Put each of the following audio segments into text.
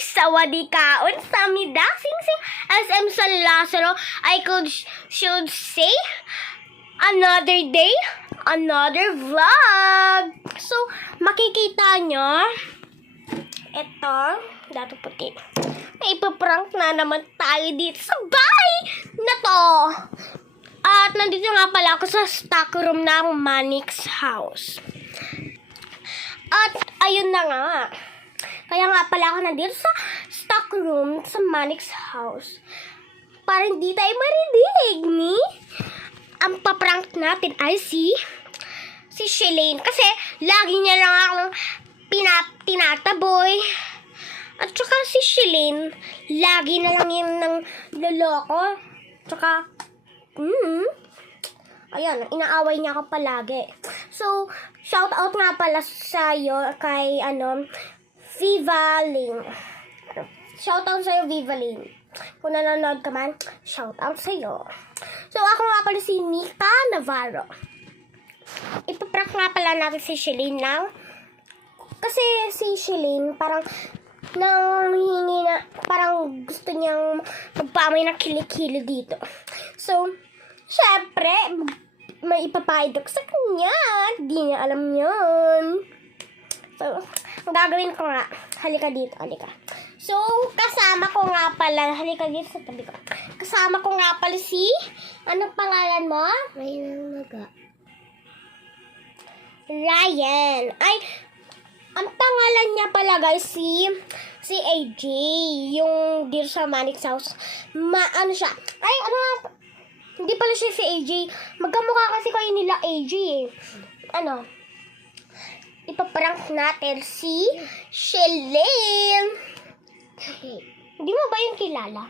Sawadee ka, unsa mi daxing sing SM San Lazaro. Should say another day, another vlog. So, makikita nyo, ito, dato puti. May ipaprank na naman tayo dito sa bahay na to. At nandito nga pala ako sa stock room ng Manix house. At ayun na nga. Kaya nga pala ako nandito sa stock room sa Manix house. Para hindi tayo marinig ni ang paprank natin ay si Shalane. Kasi lagi niya lang akong tinataboy. At saka si Shalane, lagi na lang yun ng loloko. Tsaka, ayan, inaaway niya ako palagi. So, shout out nga pala sa'yo kay, Viva Lane. Shout out sa'yo, Viva Lane. Kung nanonood ka man, shout out sa'yo. So, ako nga pala si Nika Navarro. Ipaprank nga pala natin si Shalane lang. Kasi si Shalane, parang nanghihingi na, parang gusto niyang magpamay ng kilikili dito. So, syempre, may ipapahid ako sa kanya. Di niya alam yun. So, ang gagawin ko nga, halika dito, halika. So, kasama ko nga pala, halika dito sa tabi ko. Kasama ko nga pala si, anong pangalan mo? Ryan. Ay, ang pangalan niya pala guys, si AJ, yung dito sa Manix house. Ano siya? Ay, hindi pala siya si AJ. Magkamukha kasi kayo nila AJ eh. Ipaprank natin si Shalane. Hindi mo ba yung kilala?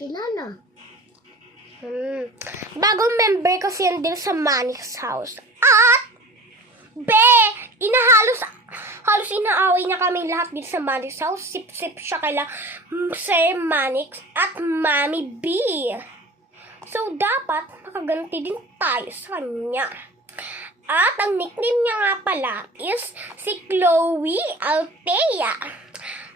Kilala. Bagong member kasi yan din sa Manix house. At, halos inaaway niya kami lahat dito sa Manix house. Sip-sip siya kaila Sir Manix at Mami B. So, dapat makaganti din tayo sa kanya. At ang nickname niya nga pala is si Chloe Altea.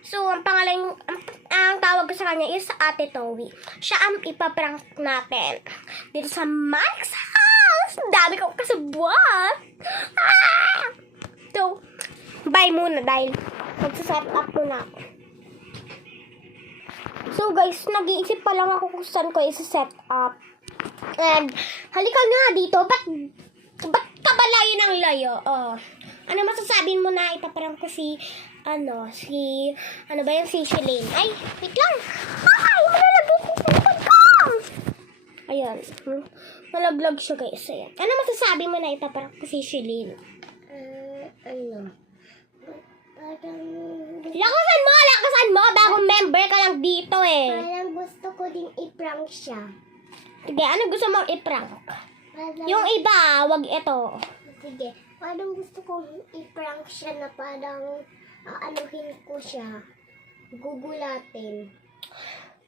So, ang tawag ko sa kanya is Ate Towie. Siya ang ipaprank natin dito sa Manix house. Dami kong kasabwat. So, bye muna dahil magsaset up muna ako. So, guys, nag-iisip pa lang ako kung saan ko isa-set up. And, halika nga dito. Ba't ka ba layo ng layo? Ano masasabi mo na ipaprank ko si Shalane? Ay, wait lang. Ay, malalagay ko sa pagkam. Ayan. Malaglag siya guys. Ayan. Ano masasabi mo na ipaprank ko si Shalane? Lakasan mo. Bagong member ka lang dito eh. Parang gusto ko din i-prank siya. Sige, ano gusto mong i-prank? Yung iba, wag ito. Sige, parang gusto kong i-prank siya na parang aanuhin ko siya. Gugulatin.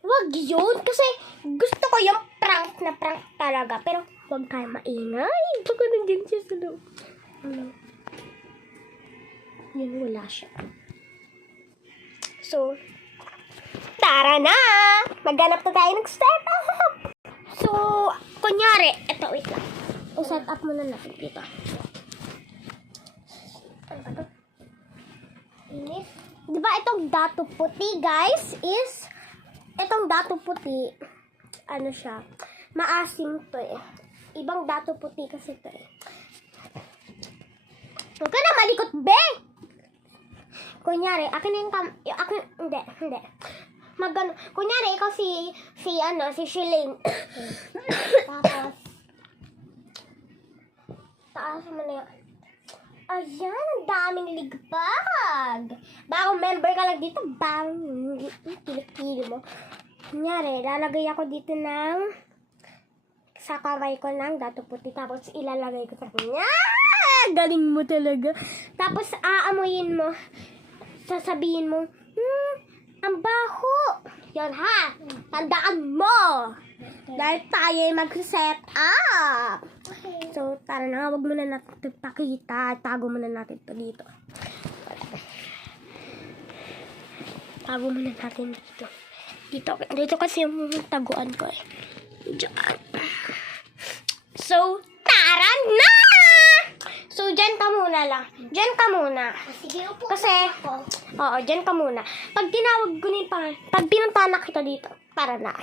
Wag yun, kasi gusto ko yung prank na prank talaga. Pero wag tayo maingay. Baka nandiyan siya sa loob. Yun, wala siya. So, tara na! Maghanap na tayo ng setup! So, kunyari, eto, wait lang. I-set up muna natin dito. Ano ba ito? Init. Diba itong dato puti, guys, is, itong dato puti, ano siya, maasim to eh. Ibang dato puti kasi to eh. Huwag ka na malikot, be! Kunyari, akin na yung hindi. Kunyari, ikaw si Shalane. Tapos, taas mo na yun. Ayan, ang daming ligbag. Bagong member ka lang dito, kilikili mo. Kunyari, lalagay ako dito sa kamay ko ng dato puti. Tapos, ilalagay ko sa kanya. Galing mo talaga. Tapos, aamuyin mo. Sasabihin mo, ang baho. Yan ha. Tandaan mo. Dahil tayo ay mag-set up. Okay. So, tara na. Huwag muna natin ito pakita. Tago muna natin ito dito. Tago muna natin dito. Dito kasi yung taguan ko eh. Diyan. So, tara na! So, dyan ka muna lang. Dyan ka muna. Sige, upo Kasi, ako. oo, dyan ka muna. Pag tinawag ko na yung pangalan, pag pinunta na kita dito, tara na.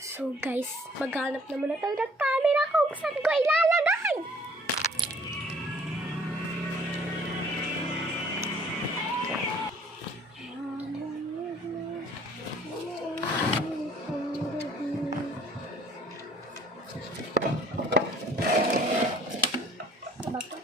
So guys, maghanap na muna tayo ng camera kung saan ko ilalagay. Ano ba to?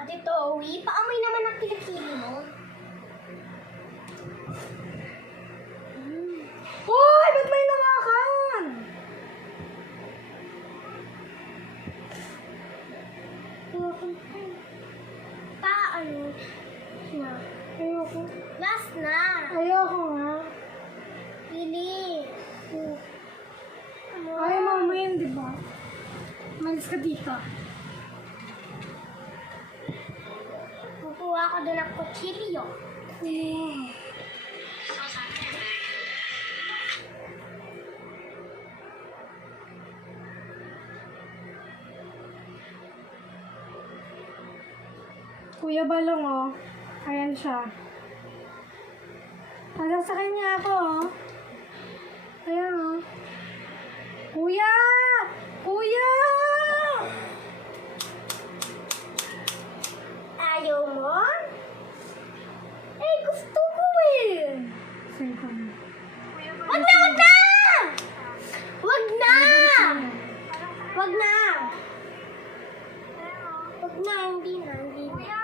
Ate Towie, paamoy naman ang kilikili mo. Hoy! Ba't may nangakan? Ano na? Ayoko. Last na. Ayoko nga. Pili. Ayaw mo yun, di ba? Malis ka dito. Kukuha ko doon ng kutsilyo. Kuya Balong, oh. Ayan siya. Sasakay niya ako, oh. Ayan, oh. Kuya! Kuya! Ayaw mo? Eh, gusto ko eh. Saan ka na? Wag na, wag na! Wag na! Wag na! Wag na, hindi na, hindi na.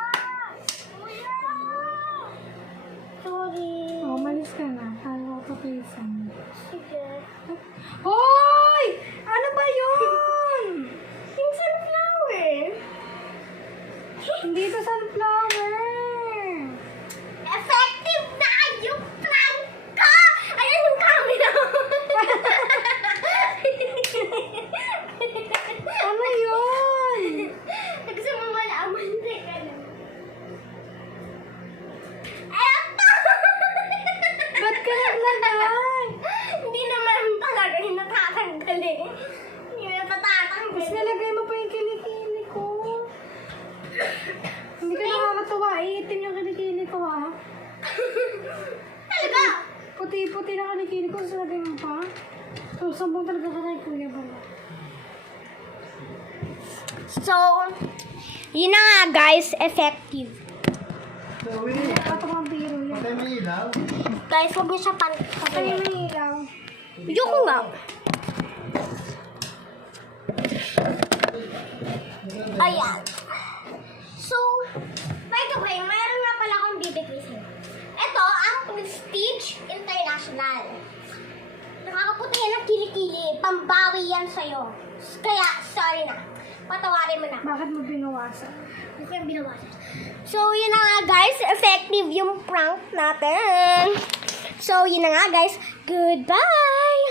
Sorry. Oh, malis ka na. Kaya ko papisan. Sige. Hoy! Ano ba yun? Yung sunflower. Hindi ito sunflower. Effective na yung prank ko! Ayan yung camera. Ano yun? Gusto mo malaman? Teka lang. Eto! Ba't ka naglagay? Hindi naman talaga yung natatanggal eh. Hindi na patatanggal. Mas nalagay mo pa yung kilikili ko. Hindi ka nakakatawa. Iitim yung kilikili ko, ha? Talaga? Puti-puti na kilikili ko. Tapos lagay mo pa. So, sambong talaga ka kay Kuya Bala. So, yun na nga guys, effective. Ito ang biro yan. Patay mo ilaw. Guys, huwag niyo siya Ano patayin. yung ilaw? Yoko nga. Ayan. So, by the way, mayroon nga pala akong bibigay sa'yo. Ito, ang Prestige International. Nakakaputi yan ng kilikili. Pambawi yan sa'yo. Kaya, sorry na. Patawarin mo na. Bakit mo binawasan? Kasi yung binawasan. So, yun na nga guys. Effective yung prank natin. So, yun na nga guys. Goodbye!